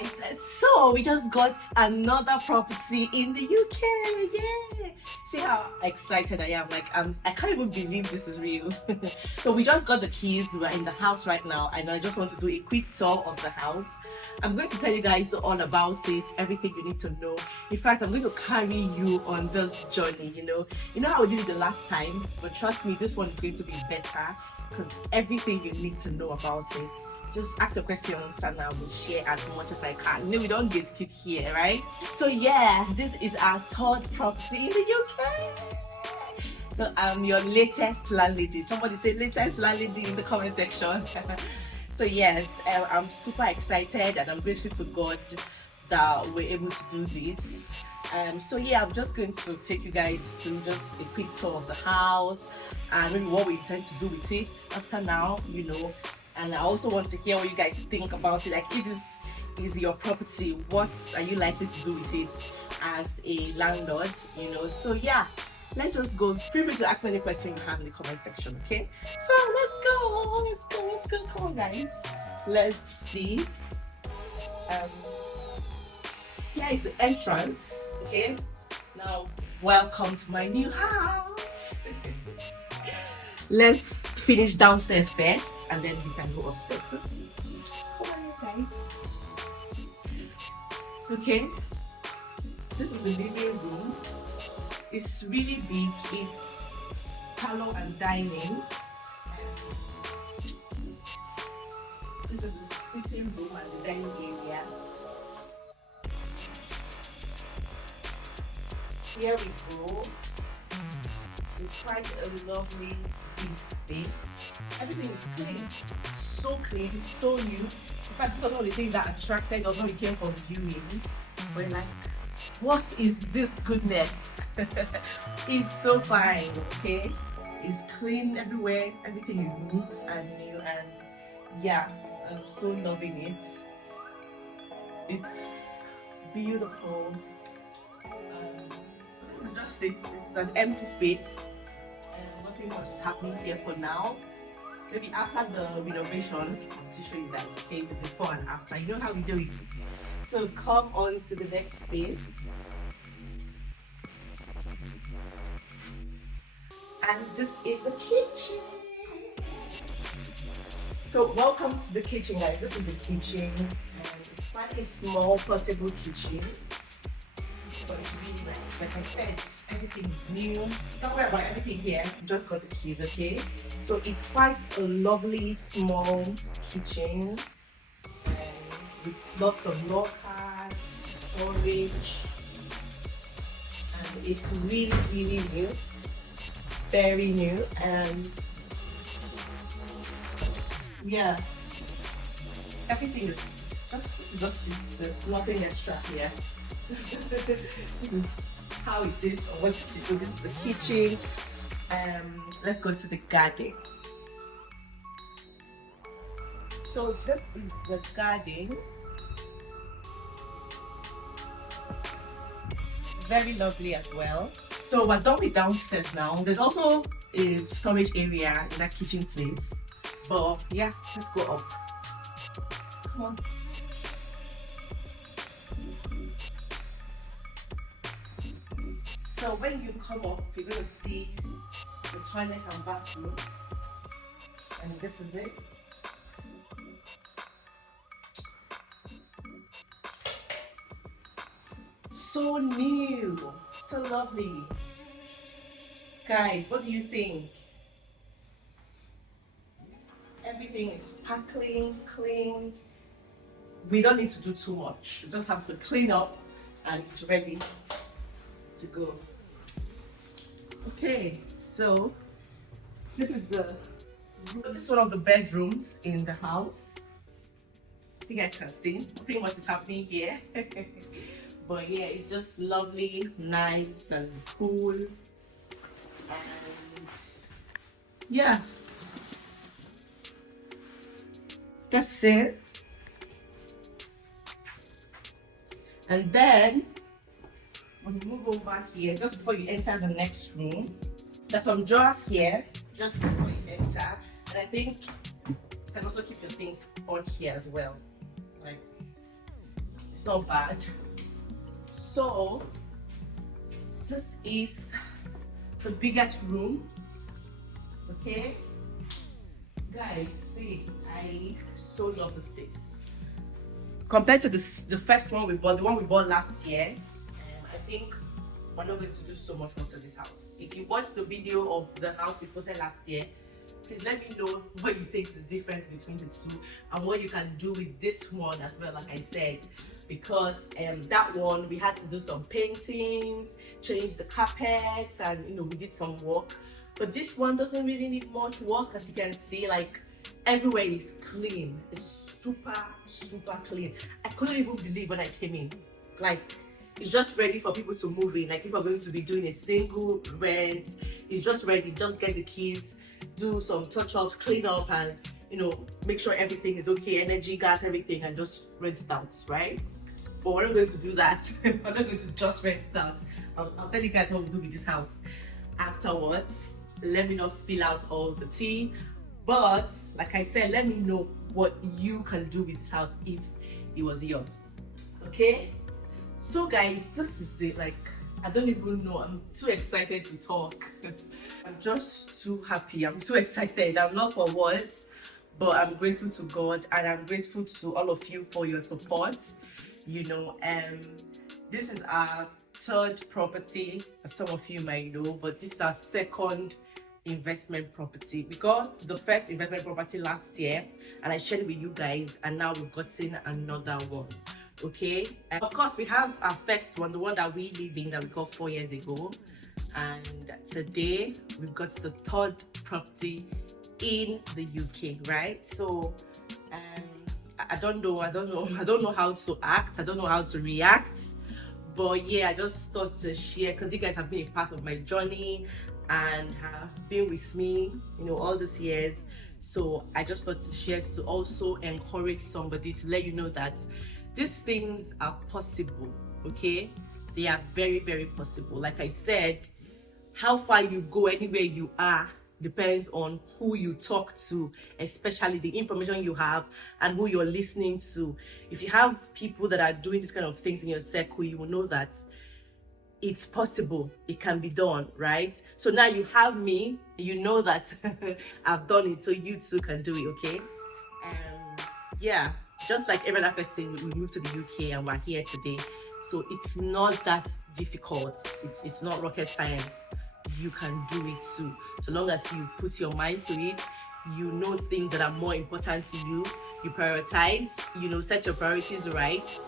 guys, so we just got another property in the UK. Yeah, see how excited I am. Like I can't even believe this is real. So we just got the keys. We're in the house right now, and I just want to do a quick tour of the house. I'm going to tell you guys all about it, everything you need to know. In fact, I'm going to carry you on this journey. You know how we did it the last time, but trust me, this one is going to be better because everything you need to know about it. Just ask your questions and I will share as much as I can. We don't get to keep here, right? So yeah, this is our third property in the UK. So I'm your latest landlady. Somebody say latest landlady in the comment section. So yes, I'm super excited and I'm grateful to God that we're able to do this. So yeah, I'm just going to take you guys through just a quick tour of the house and maybe what we intend to do with it after now, and I also want to hear what you guys think about it. Like, if this is your property, what are you likely to do with it as a landlord? So yeah, let's just go. Feel free to ask me any question you have in the comment section, okay? So let's go. Come on, guys. Let's see. Here is the entrance, okay? Now, welcome to my new house. Let's finish downstairs first, and then we can go upstairs. So, come on, guys. Okay, this is the living room. It's really big. It's parlor and dining. This is the sitting room and the dining area. Here we go. It's quite a lovely big space. Everything is clean, so new. In fact, this is one of the things that attracted us when we came from viewing. We're like, what is this goodness? It's so fine, okay? It's clean everywhere. Everything is neat and new, and yeah, I'm so loving it. It's beautiful. This is just it. It's an empty space, and nothing much is happening here for now. Maybe after the renovations, I'll still show you guys, okay, the before and after. You know how we do it. So come on to the next space. And this is the kitchen. So welcome to the kitchen, guys. This is the kitchen, and it's quite a small portable kitchen. But it's really nice. Like I said, everything is new. Don't worry about everything here. Just got the keys, okay? So it's quite a lovely small kitchen with lots of lockers, storage, and it's really new, very new, and yeah, everything is just there's nothing extra here. This is how it is, or what it is. So this is the kitchen. Let's go to the garden. So this is the garden. Very lovely as well. So we're done with downstairs now. There's also a storage area in that kitchen place. But yeah, let's go up. Come on. So when you come up, you're going to see the toilet and bathroom, and this is it. So new, so lovely. Guys, what do you think? Everything is sparkling, clean. We don't need to do too much. We just have to clean up and it's ready to go. Okay, so this is one of the bedrooms in the house. You guys can see pretty much is happening here. But yeah, it's just lovely, nice and cool, and yeah, that's it. And then when you move over here, just before you enter the next room, there's some drawers here just before you enter, and I think you can also keep your things on here as well, like It's not bad. So this is the biggest room. Okay, guys, see, I so love this place compared to the first one we bought, the one we bought last year. I think we're not going to do so much more to this house. If you watched the video of the house we posted last year, please let me know what you think is the difference between the two and what you can do with this one as well. Like I said, because that one we had to do some paintings, change the carpets, and we did some work. But this one doesn't really need much work. As you can see, like, everywhere is clean. It's super clean. I couldn't even believe when I came in. Like, it's just ready for people to move in. Like, if we're going to be doing a single rent, it's just ready. Just get the keys, do some touch-ups, clean up, and make sure everything is okay, energy, gas, everything, and just rent it out, right? But we're not going to do that. We're not going to just rent it out. I'll tell you guys what we'll do with this house afterwards. Let me not spill out all the tea, but like I said, let me know what you can do with this house if it was yours. Okay, so guys, this is it. Like, I don't even know, I'm too excited to talk. I'm just too happy, I'm too excited. I'm not for words, but I'm grateful to God, and I'm grateful to all of you for your support. This is our third property, as some of you might know, but this is our second investment property. We got the first investment property last year and I shared it with you guys, and now we've gotten another one. Okay, and of course we have our first one, the one that we live in, that we got 4 years ago, and today we've got the third property in the UK, right? So I don't know how to act, I don't know how to react, but yeah, I just thought to share, because you guys have been a part of my journey and have been with me all these years. So I just thought to share, to also encourage somebody, to let you know that these things are possible. Okay, they are very possible. Like I said, how far you go, anywhere you are, depends on who you talk to, especially the information you have and who you're listening to. If you have people that are doing these kind of things in your circle, you will know that it's possible, it can be done, right? So now you have me, you know that I've done it, so you too can do it. Okay, yeah, just like every other person, we moved to the UK and we're here today, so it's not that difficult. It's not rocket science. You can do it too, so long as you put your mind to it. You know things that are more important to you, you prioritize, set your priorities right.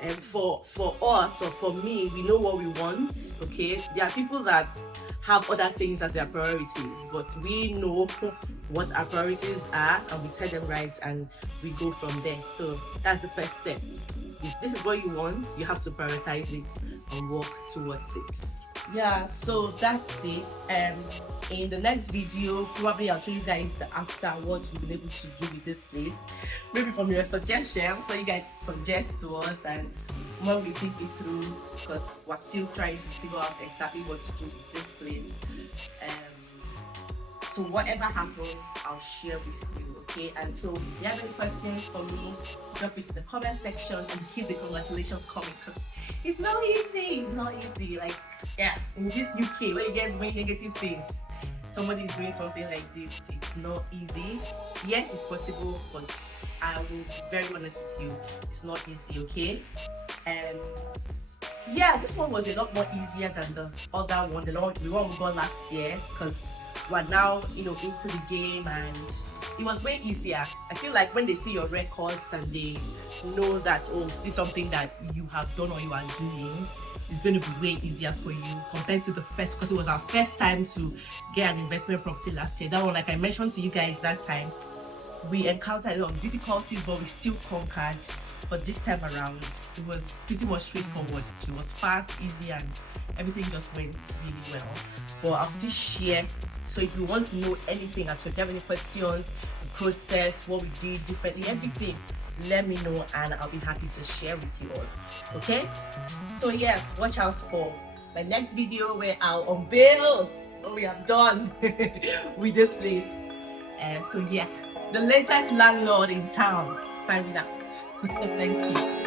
And for us, or for me, we know what we want. Okay, there are people that have other things as their priorities, but we know what our priorities are and we set them right and we go from there. So that's the first step. If this is what you want, you have to prioritize it and work towards it. Yeah, so that's it. In the next video, probably I'll show you guys the after, what we've been able to do with this place, maybe from your suggestions. So you guys suggest to us, and when we think it through, because we're still trying to figure out exactly what to do with this place. So whatever happens, I'll share with you. Okay, and so if you have any questions for me, drop it in the comment section and keep the congratulations coming, because it's not easy. It's not easy. Like, yeah, in this UK, where you guys bring negative things, somebody is doing something like this, it's not easy. Yes, it's possible, but I will be very honest with you, it's not easy. Okay, and yeah, this one was a lot more easier than the other one, the one we got last year, because we're now into the game, and it was way easier. I feel like when they see your records and they know that, oh, this is something that you have done or you are doing, it's going to be way easier for you compared to the first, because it was our first time to get an investment property last year. That one, like I mentioned to you guys that time, we encountered a lot of difficulties, but we still conquered. But this time around, it was pretty much straightforward. It was fast, easy, and everything just went really well. But I'll still share. So if you want to know anything at all, if you have any questions, the process, what we did differently, everything, let me know and I'll be happy to share with you all. Okay? So yeah, watch out for my next video where I'll unveil what we have done with this place. So yeah, the latest landlord in town signing out. Thank you.